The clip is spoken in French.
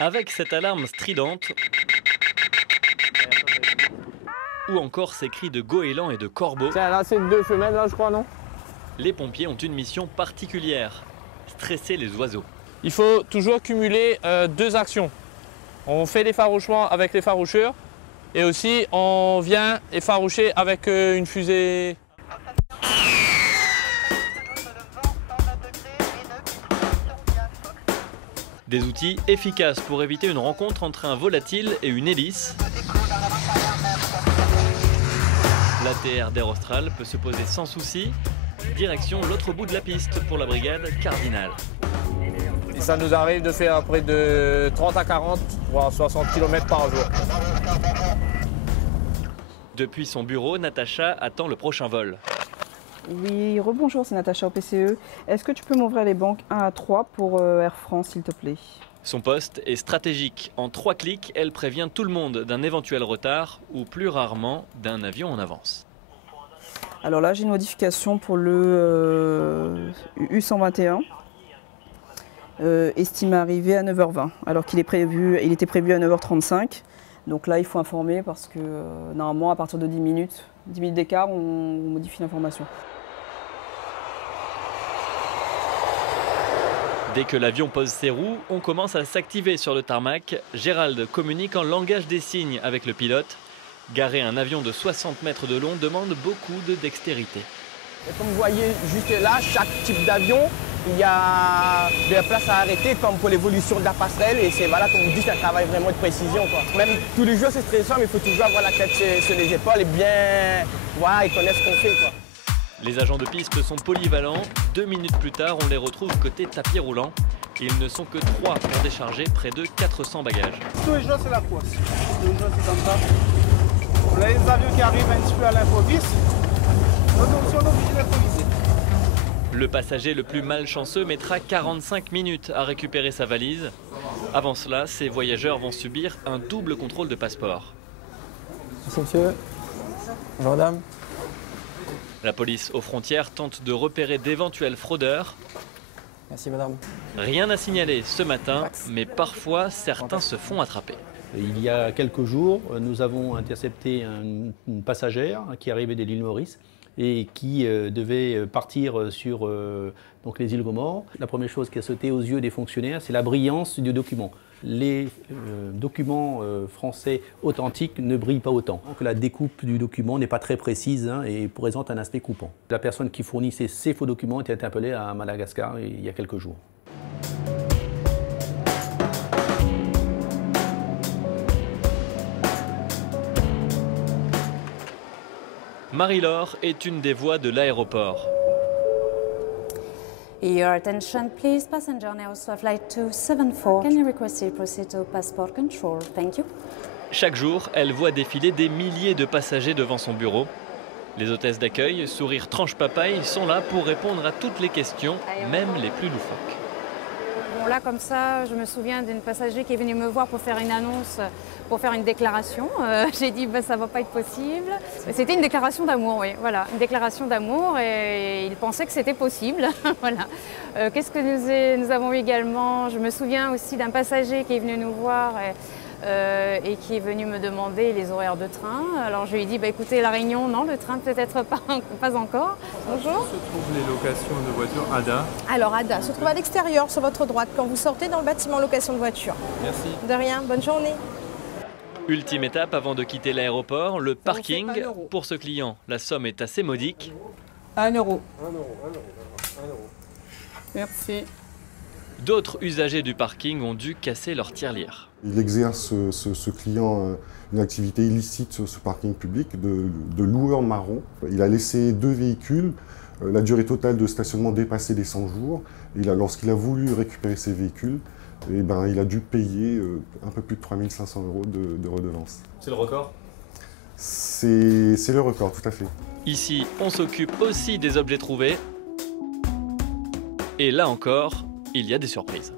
Avec cette alarme stridente, ou encore ces cris de goélands et de corbeaux, Tiens, là c'est 2 femelles là je crois, non? les pompiers ont une mission particulière, stresser les oiseaux. Il faut toujours cumuler 2 actions. On fait l'effarouchement avec l'effaroucheur et aussi on vient effaroucher avec une fusée. Des outils efficaces pour éviter une rencontre entre un volatile et une hélice. L'ATR d'Air Austral peut se poser sans souci. Direction l'autre bout de la piste pour la brigade Cardinal. Et ça nous arrive de faire près de 30 à 40, voire 60 km par jour. Depuis son bureau, Natacha attend le prochain vol. Oui, rebonjour, c'est Natacha au PCE. Est-ce que tu peux m'ouvrir les bancs 1 à 3 pour Air France, s'il te plaît? Son poste est stratégique. En 3 clics, elle prévient tout le monde d'un éventuel retard ou plus rarement d'un avion en avance. Alors là, j'ai une modification pour le U121. Estimé arriver à 9h20, alors qu'il était prévu à 9h35. Donc là, il faut informer parce que normalement, à partir de 10 minutes d'écart, on modifie l'information. Dès que l'avion pose ses roues, on commence à s'activer sur le tarmac. Gérald communique en langage des signes avec le pilote. Garer un avion de 60 mètres de long demande beaucoup de dextérité. Et comme vous voyez juste là, chaque type d'avion, il y a de la place à arrêter comme pour l'évolution de la passerelle. Et c'est voilà, comme vous dites, c'est un travail vraiment de précision, quoi. Même tous les jours c'est stressant, mais il faut toujours avoir la tête sur les épaules et bien voilà, et connaître ce qu'on fait, quoi. Les agents de piste sont polyvalents. 2 minutes plus tard, on les retrouve côté tapis roulant. Ils ne sont que 3 pour décharger près de 400 bagages. Tous les jours, c'est la course. Tous les jours, c'est comme ça. On a les avions qui arrivent un petit peu à l'improviste. Donc, on est obligé d'improviser. Le passager le plus malchanceux mettra 45 minutes à récupérer sa valise. Avant cela, ces voyageurs vont subir un double contrôle de passeport. Merci monsieur. Bonjour madame. La police aux frontières tente de repérer d'éventuels fraudeurs. Merci madame. Rien à signaler ce matin, mais parfois certains se font attraper. Il y a quelques jours, nous avons intercepté une passagère qui arrivait de l'île Maurice et qui devait partir sur donc les îles Comores. La première chose qui a sauté aux yeux des fonctionnaires, c'est la brillance du document. Les documents français authentiques ne brillent pas autant. Donc la découpe du document n'est pas très précise et présente un aspect coupant. La personne qui fournissait ces faux documents était interpellée à Madagascar il y a quelques jours. Marie-Laure est une des voix de l'aéroport. Your attention, please. Passenger now to flight 274. Can you request to proceed to passport control? Thank you. Chaque jour, elle voit défiler des milliers de passagers devant son bureau. Les hôtesses d'accueil, sourire tranche papaye, sont là pour répondre à toutes les questions, même les plus loufoques. Bon, là, comme ça, je me souviens d'une passager qui est venue me voir pour faire une annonce, pour faire une déclaration. J'ai dit, ça ne va pas être possible. C'était une déclaration d'amour, oui, voilà, une déclaration d'amour et il pensait que c'était possible. Voilà. Qu'est-ce que nous avons eu également? Je me souviens aussi d'un passager qui est venu nous voir et qui est venu me demander les horaires de train. Alors je lui ai dit, écoutez, la Réunion, non, le train peut-être pas encore. Bonjour. Où se trouvent les locations de voitures ADA? Alors ADA se trouve à l'extérieur, sur votre droite, quand vous sortez dans le bâtiment location de voiture. Merci. De rien, bonne journée. Ultime étape avant de quitter l'aéroport, le parking. Pour ce client, la somme est assez modique. 1 euro. 1 euro. Merci. D'autres usagers du parking ont dû casser leur tirelire. Il exerce, ce client, une activité illicite sur ce parking public de loueur marron. Il a laissé 2 véhicules. La durée totale de stationnement dépassait les 100 jours. Lorsqu'il a voulu récupérer ces véhicules, il a dû payer un peu plus de 3 500 € de redevance. C'est le record? C'est le record, tout à fait. Ici, on s'occupe aussi des objets trouvés. Et là encore, il y a des surprises.